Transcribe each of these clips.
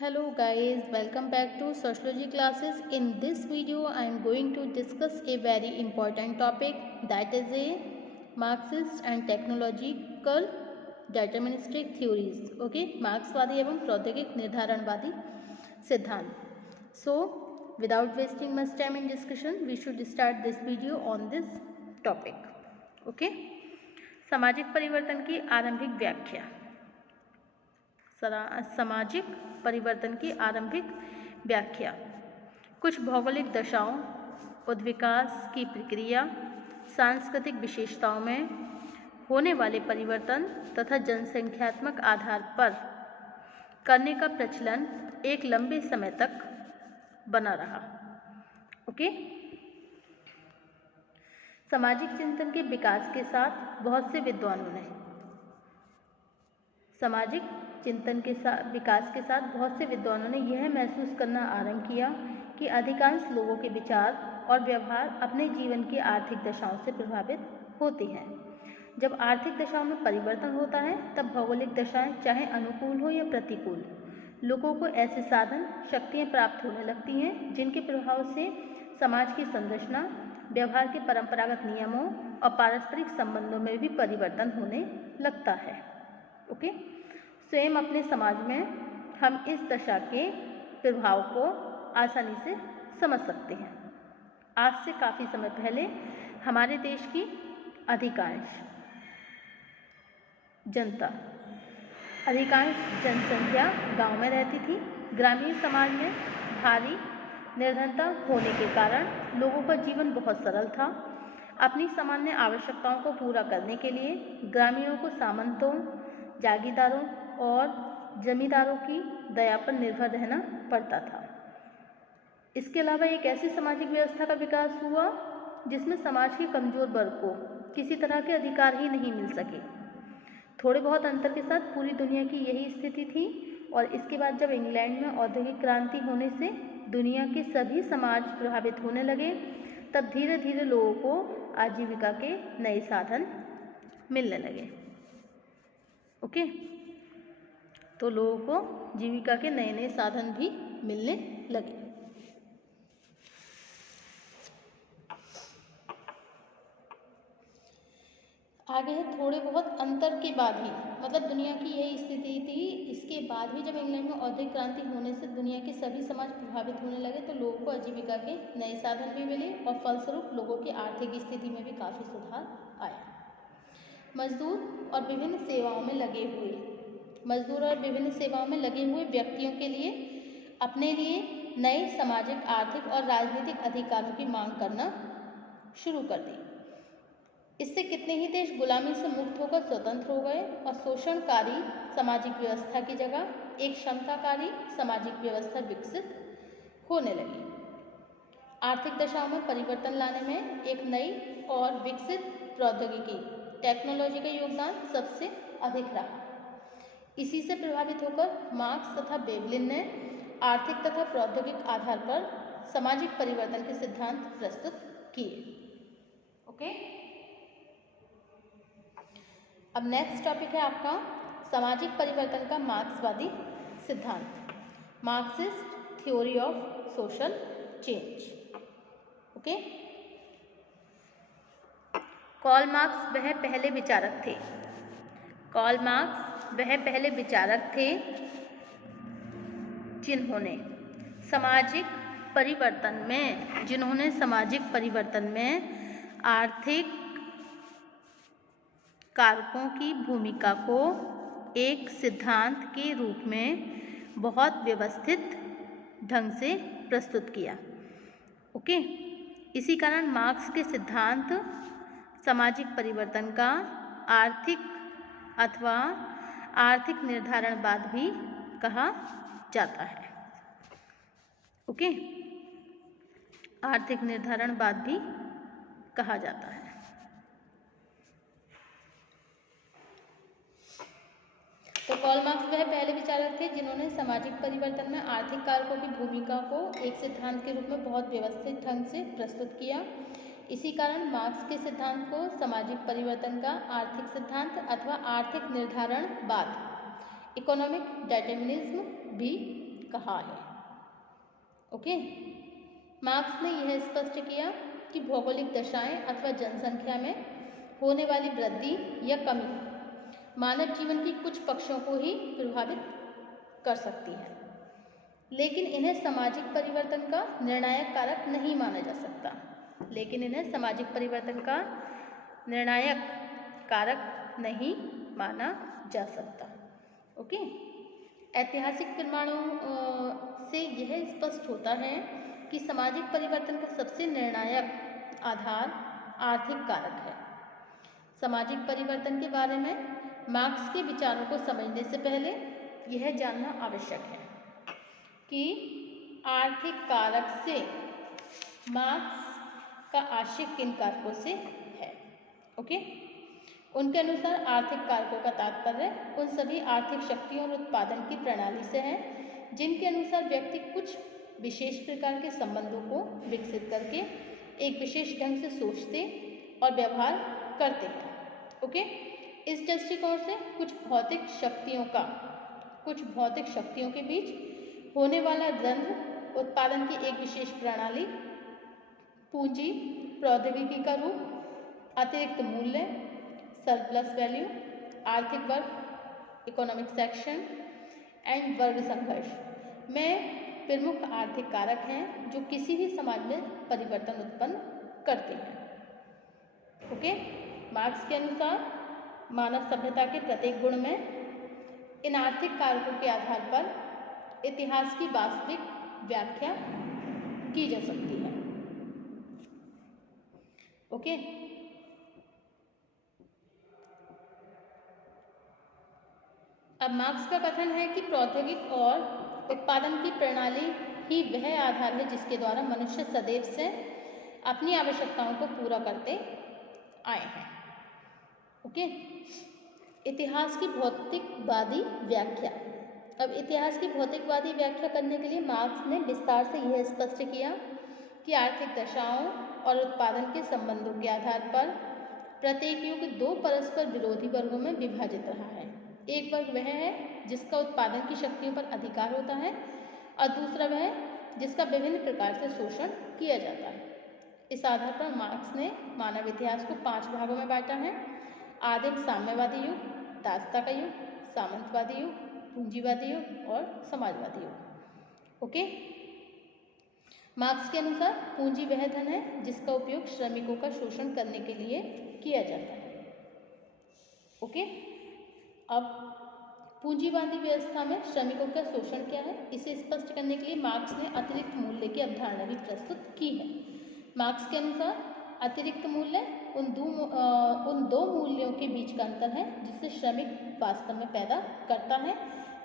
Hello guys, welcome back to sociology classes. In this video I am going to discuss a very important topic, that is a Marxist and technological deterministic theories. Okay, मार्क्सवादी एवं प्रौद्योगिक निर्धारणवादी सिद्धांत. So without wasting much time in discussion, we should start this video on this topic. Okay, सामाजिक परिवर्तन की आरंभिक व्याख्या. सामाजिक परिवर्तन की आरंभिक व्याख्या. कुछ भौगोलिक दशाओं, उद्विकास की प्रक्रिया, सांस्कृतिक विशेषताओं में होने वाले परिवर्तन तथा जनसंख्यात्मक आधार पर करने का प्रचलन एक लंबे समय तक बना रहा. ओके. सामाजिक चिंतन के विकास के साथ बहुत से विद्वानों ने विकास के साथ बहुत से विद्वानों ने यह महसूस करना आरंभ किया कि अधिकांश लोगों के विचार और व्यवहार अपने जीवन की आर्थिक दशाओं से प्रभावित होते हैं. जब आर्थिक दशाओं में परिवर्तन होता है तब भौगोलिक दशाएं चाहे अनुकूल हो या प्रतिकूल, लोगों को ऐसे साधन शक्तियां प्राप्त होने लगती हैं जिनके प्रभाव से समाज की संरचना, व्यवहार के परंपरागत नियमों और पारस्परिक संबंधों में भी परिवर्तन होने लगता है. ओके. स्वयं अपने समाज में हम इस दशा के प्रभाव को आसानी से समझ सकते हैं. आज से काफ़ी समय पहले हमारे देश की अधिकांश जनसंख्या गांव में रहती थी. ग्रामीण समाज में भारी निर्धनता होने के कारण लोगों का जीवन बहुत सरल था. अपनी सामान्य आवश्यकताओं को पूरा करने के लिए ग्रामीणों को सामंतों, जागीरदारों और जमींदारों की दया पर निर्भर रहना पड़ता था. इसके अलावा एक ऐसी सामाजिक व्यवस्था का विकास हुआ जिसमें समाज के कमजोर वर्ग को किसी तरह के अधिकार ही नहीं मिल सके. थोड़े बहुत अंतर के साथ पूरी दुनिया की यही स्थिति थी. और इसके बाद जब इंग्लैंड में औद्योगिक क्रांति होने से दुनिया के सभी समाज प्रभावित होने लगे, तब धीरे धीरे लोगों को आजीविका के नए साधन मिलने लगे. ओके. तो लोगों को जीविका के नए नए साधन भी मिलने लगे. आगे है थोड़े बहुत अंतर के बाद ही, मतलब दुनिया की यही स्थिति थी, इसके बाद भी जब इंग्लैंड में औद्योगिक क्रांति होने से दुनिया के सभी समाज प्रभावित होने लगे तो लोगों को आजीविका के नए साधन भी मिले और फलस्वरूप लोगों की आर्थिक स्थिति में भी काफ़ी सुधार आया. मजदूर और विभिन्न सेवाओं में लगे हुए व्यक्तियों के लिए अपने लिए नए सामाजिक, आर्थिक और राजनीतिक अधिकारों की मांग करना शुरू कर दी. इससे कितने ही देश गुलामी से मुक्त होकर स्वतंत्र हो गए और शोषणकारी सामाजिक व्यवस्था की जगह एक क्षमताकारी सामाजिक व्यवस्था विकसित होने लगी. आर्थिक दशाओं में परिवर्तन लाने में एक नई और विकसित प्रौद्योगिकी, टेक्नोलॉजी का योगदान सबसे अधिक रहा. इसी से प्रभावित होकर मार्क्स तथा वेबलिन ने आर्थिक तथा प्रौद्योगिक आधार पर सामाजिक परिवर्तन के सिद्धांत प्रस्तुत किए. ओके. अब नेक्स्ट टॉपिक है आपका सामाजिक परिवर्तन का मार्क्सवादी सिद्धांत, Marxist theory of social change. Okay. Karl Marx वह पहले विचारक थे जिन्होंने सामाजिक परिवर्तन में आर्थिक कारकों की भूमिका को एक सिद्धांत के रूप में बहुत व्यवस्थित ढंग से प्रस्तुत किया. ओके. इसी कारण मार्क्स के सिद्धांत सामाजिक परिवर्तन का आर्थिक निर्धारणवाद भी कहा जाता है. ओके. आर्थिक निर्धारणवाद भी कहा जाता है. तो कार्ल मार्क्स वह पहले विचारक थे जिन्होंने सामाजिक परिवर्तन में आर्थिक कारकों की भूमिका को एक सिद्धांत के रूप में बहुत व्यवस्थित ढंग से प्रस्तुत किया. इसी कारण मार्क्स के सिद्धांत को सामाजिक परिवर्तन का आर्थिक सिद्धांत अथवा आर्थिक निर्धारणवाद, इकोनॉमिक डिटरमिनिज्म भी कहा है। ओके, मार्क्स ने यह स्पष्ट किया कि भौगोलिक दशाएं अथवा जनसंख्या में होने वाली वृद्धि या कमी मानव जीवन की कुछ पक्षों को ही प्रभावित कर सकती है, लेकिन इन्हें सामाजिक परिवर्तन का निर्णायक कारक नहीं माना जा सकता। लेकिन इन्हें सामाजिक परिवर्तन का निर्णायक कारक नहीं माना जा सकता। ओके, ऐतिहासिक प्रमाणों से यह स्पष्ट होता है कि सामाजिक परिवर्तन का सबसे निर्णायक आधार आर्थिक कारक है। सामाजिक परिवर्तन के बारे में मार्क्स के विचारों को समझने से पहले यह जानना आवश्यक है कि आर्थिक कारक से मार्क्स का आशय किन कारकों से है। ओके, उनके अनुसार आर्थिक कारकों का तात्पर्य उन सभी आर्थिक शक्तियों और उत्पादन की प्रणाली से है जिनके अनुसार व्यक्ति कुछ विशेष प्रकार के संबंधों को विकसित करके एक विशेष ढंग से सोचते और व्यवहार करते हैं। ओके, इस दृष्टिकोण से कुछ भौतिक शक्तियों के बीच होने वाला द्वंद्व उत्पादन की एक विशेष प्रणाली, पूंजी, प्रौद्योगिकी का रूप, अतिरिक्त मूल्य, सरप्लस वैल्यू, आर्थिक वर्ग, इकोनॉमिक सेक्शन एंड वर्ग संघर्ष में प्रमुख आर्थिक कारक हैं जो किसी भी समाज में परिवर्तन उत्पन्न करते हैं। ओके, मार्क्स के अनुसार मानव सभ्यता के प्रत्येक गुण में इन आर्थिक कारकों के आधार पर इतिहास की वास्तविक व्याख्या की जा सकती है। ओके, अब मार्क्स का कथन है कि प्रौद्योगिक और उत्पादन की प्रणाली ही वह आधार है जिसके द्वारा मनुष्य सदैव से अपनी आवश्यकताओं को पूरा करते आए हैं। ओके, इतिहास की भौतिकवादी व्याख्या। अब इतिहास की भौतिकवादी व्याख्या करने के लिए मार्क्स ने विस्तार से यह स्पष्ट किया कि आर्थिक दशाओं और उत्पादन के संबंधों के आधार पर प्रत्येक युग दो परस्पर विरोधी वर्गों में विभाजित रहा है। एक वर्ग वह है जिसका उत्पादन की शक्तियों पर अधिकार होता है और दूसरा वह जिसका विभिन्न प्रकार से शोषण किया जाता है। इस आधार पर मार्क्स ने मानव इतिहास को 5 भागों में बांटा है: आदिम साम्यवादी युग, दासता का युग, सामंतवादी युग, पूंजीवादी युग और समाजवादी युग। ओके, मार्क्स के अनुसार पूंजी वह धन है जिसका उपयोग श्रमिकों का शोषण करने के लिए किया जाता है। ओके, अब पूंजीवादी व्यवस्था में श्रमिकों का शोषण क्या है, इसे स्पष्ट करने के लिए मार्क्स ने अतिरिक्त मूल्य की अवधारणा भी प्रस्तुत की है। मार्क्स के अनुसार अतिरिक्त मूल्य उन दो मूल्यों के बीच का अंतर है जिसे श्रमिक वास्तव में पैदा करता है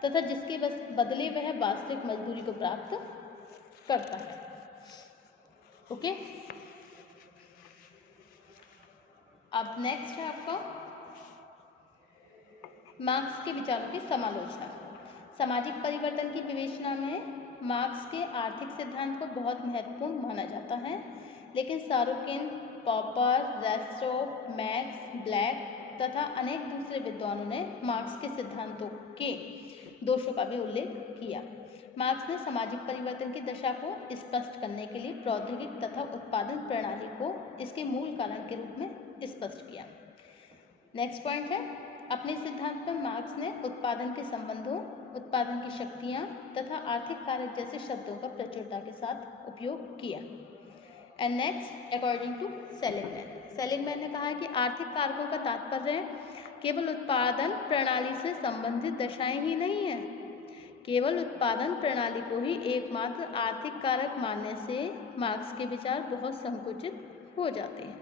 तथा जिसके बदले वह वास्तविक मजदूरी को प्राप्त करता है। ओके, अब नेक्स्ट है आपका मार्क्स के विचारों की समालोचना। सामाजिक परिवर्तन की विवेचना में मार्क्स के आर्थिक सिद्धांत को बहुत महत्वपूर्ण माना जाता है, लेकिन सारोकिन, पॉपर, रेस्ट्रो, मैक्स, ब्लैक तथा अनेक दूसरे विद्वानों ने मार्क्स के सिद्धांतों के दोषों का भी उल्लेख किया। मार्क्स ने सामाजिक परिवर्तन की दशा को स्पष्ट करने के लिए प्रौद्योगिक तथा उत्पादन प्रणाली को इसके मूल कारण के रूप में स्पष्ट किया। नेक्स्ट पॉइंट है, अपने सिद्धांत में मार्क्स ने उत्पादन के संबंधों, उत्पादन की शक्तियाँ तथा आर्थिक कारक जैसे शब्दों का प्रचुरता के साथ उपयोग किया। And next, according to Seligman ने कहा है कि आर्थिक कारकों का तात्पर्य केवल उत्पादन प्रणाली से संबंधित दशाएं ही नहीं है। केवल उत्पादन प्रणाली को ही एकमात्र आर्थिक कारक मानने से मार्क्स के विचार बहुत संकुचित हो जाते हैं।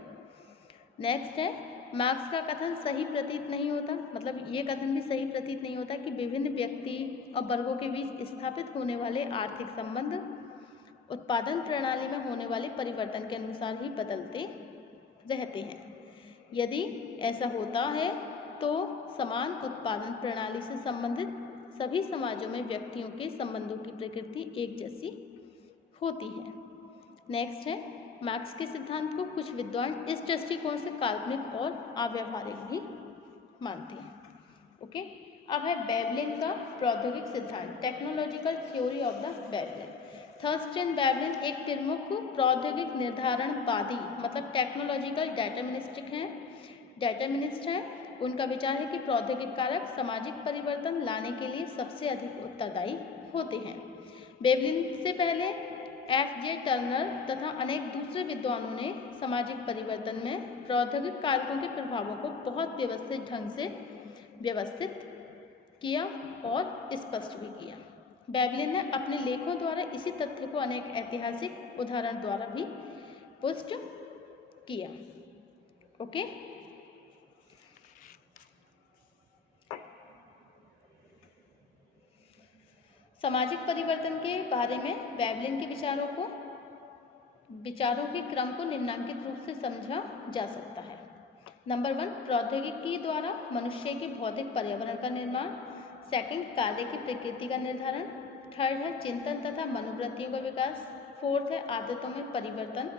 नेक्स्ट है, मार्क्स का कथन सही प्रतीत नहीं होता, मतलब ये कथन भी सही प्रतीत नहीं होता कि विभिन्न व्यक्ति और वर्गों के बीच स्थापित होने वाले आर्थिक संबंध उत्पादन प्रणाली में होने वाले परिवर्तन के अनुसार ही बदलते रहते हैं। यदि ऐसा होता है तो समान उत्पादन प्रणाली से संबंधित सभी समाजों में व्यक्तियों के संबंधों की प्रकृति एक जैसी होती है। नेक्स्ट है, मार्क्स के सिद्धांत को कुछ विद्वान इस दृष्टिकोण से काल्पनिक और अव्यावहारिक भी मानते हैं। ओके, अब है वेवलिन का प्रौद्योगिक सिद्धांत, technological theory of the Veblen. Thorstein Veblen एक प्रमुख प्रौद्योगिक निर्धारणवादी मतलब टेक्नोलॉजिकल डेटरमिनिस्ट हैं। उनका विचार है कि प्रौद्योगिक कारक सामाजिक परिवर्तन लाने के लिए सबसे अधिक उत्तरदायी होते हैं। वेवलिन से पहले F.J. टर्नर तथा अनेक दूसरे विद्वानों ने सामाजिक परिवर्तन में प्रौद्योगिक कारकों के प्रभावों को बहुत व्यवस्थित ढंग से व्यवस्थित किया और स्पष्ट भी किया। वेवलिन ने अपने लेखों द्वारा इसी तथ्य को अनेक ऐतिहासिक उदाहरण द्वारा भी पुष्ट किया। ओके, सामाजिक परिवर्तन के बारे में वेवलिन के विचारों के क्रम को निम्नलिखित रूप से समझा जा सकता है। नंबर 1, प्रौद्योगिकी द्वारा मनुष्य के भौतिक पर्यावरण का निर्माण। सेकंड, कार्य की प्रकृति का निर्धारण। थर्ड है चिंतन तथा मनोवृत्तियों का विकास। फोर्थ है आदतों में परिवर्तन।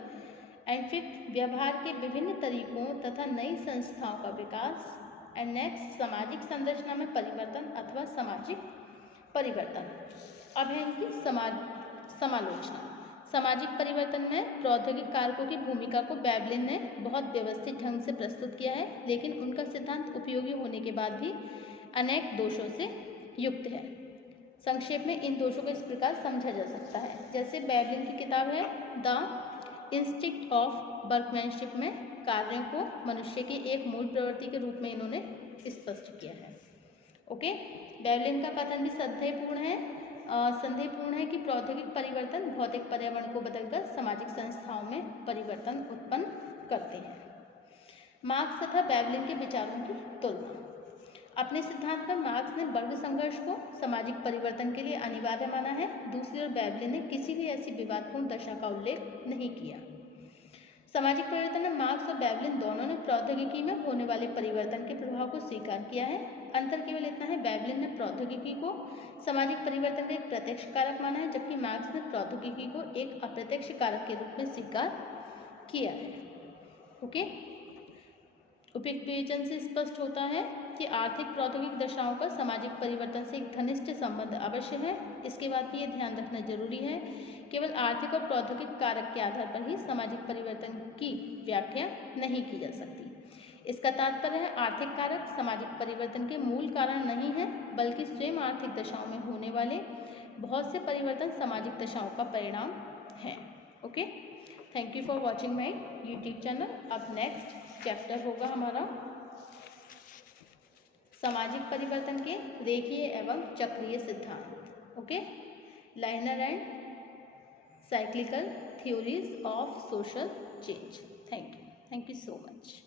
एंड फिफ्थ, व्यवहार के विभिन्न तरीकों तथा नई संस्थाओं का विकास। एंड नेक्स्ट, सामाजिक संरचना में परिवर्तन अथवा सामाजिक परिवर्तन। अब है इनकी समालोचना। सामाजिक परिवर्तन में प्रौद्योगिक कारकों की भूमिका को वेवलिन ने बहुत व्यवस्थित ढंग से प्रस्तुत किया है, लेकिन उनका सिद्धांत उपयोगी होने के बाद भी अनेक दोषों से युक्त है। संक्षेप में इन दोषों को इस प्रकार समझा जा सकता है। जैसे वेवलिन की किताब है द इंस्टिंक्ट ऑफ वर्कमैनशिप में कार्यों को मनुष्य की एक मूल प्रवृत्ति के रूप में इन्होंने स्पष्ट किया है। ओके, वेवलिन का कथन भी संदेहपूर्ण है कि प्रौद्योगिक परिवर्तन भौतिक पर्यावरण को बदलकर सामाजिक संस्थाओं में परिवर्तन उत्पन्न करते हैं। मार्क्स तथा वेवलिन के विचारों की तुलना। अपने सिद्धांत में मार्क्स ने वर्ग संघर्ष को सामाजिक परिवर्तन के लिए अनिवार्य माना है। दूसरी ओर वेवलिन ने किसी भी ऐसी विवादपूर्ण दशा का उल्लेख नहीं किया। सामाजिक परिवर्तन में मार्क्स और वेवलिन दोनों ने प्रौद्योगिकी में होने वाले परिवर्तन के प्रभाव को स्वीकार किया है। अंतर केवल इतना है, वेवलिन ने प्रौद्योगिकी को सामाजिक परिवर्तन का एक प्रत्यक्ष कारक माना है, जबकि मार्क्स ने प्रौद्योगिकी को एक अप्रत्यक्ष कारक के रूप में स्वीकार किया है। ओके, उपयुक्त विवेचन से स्पष्ट होता है कि आर्थिक प्रौद्योगिक दशाओं का सामाजिक परिवर्तन से एक घनिष्ठ संबंध अवश्य है। इसके बाद भी ये ध्यान रखना जरूरी है, केवल आर्थिक और प्रौद्योगिक कारक के आधार पर ही सामाजिक परिवर्तन की व्याख्या नहीं की जा सकती। इसका तात्पर्य है आर्थिक कारक सामाजिक परिवर्तन के मूल कारण नहीं है, बल्कि स्वयं आर्थिक दशाओं में होने वाले बहुत से परिवर्तन सामाजिक दशाओं का परिणाम है। Okay, thank you for watching my YouTube channel. अब नेक्स्ट चैप्टर होगा हमारा सामाजिक परिवर्तन के रेखीय एवं चक्रीय सिद्धांत। Okay, liner and cyclical theories of social change. Thank you so much.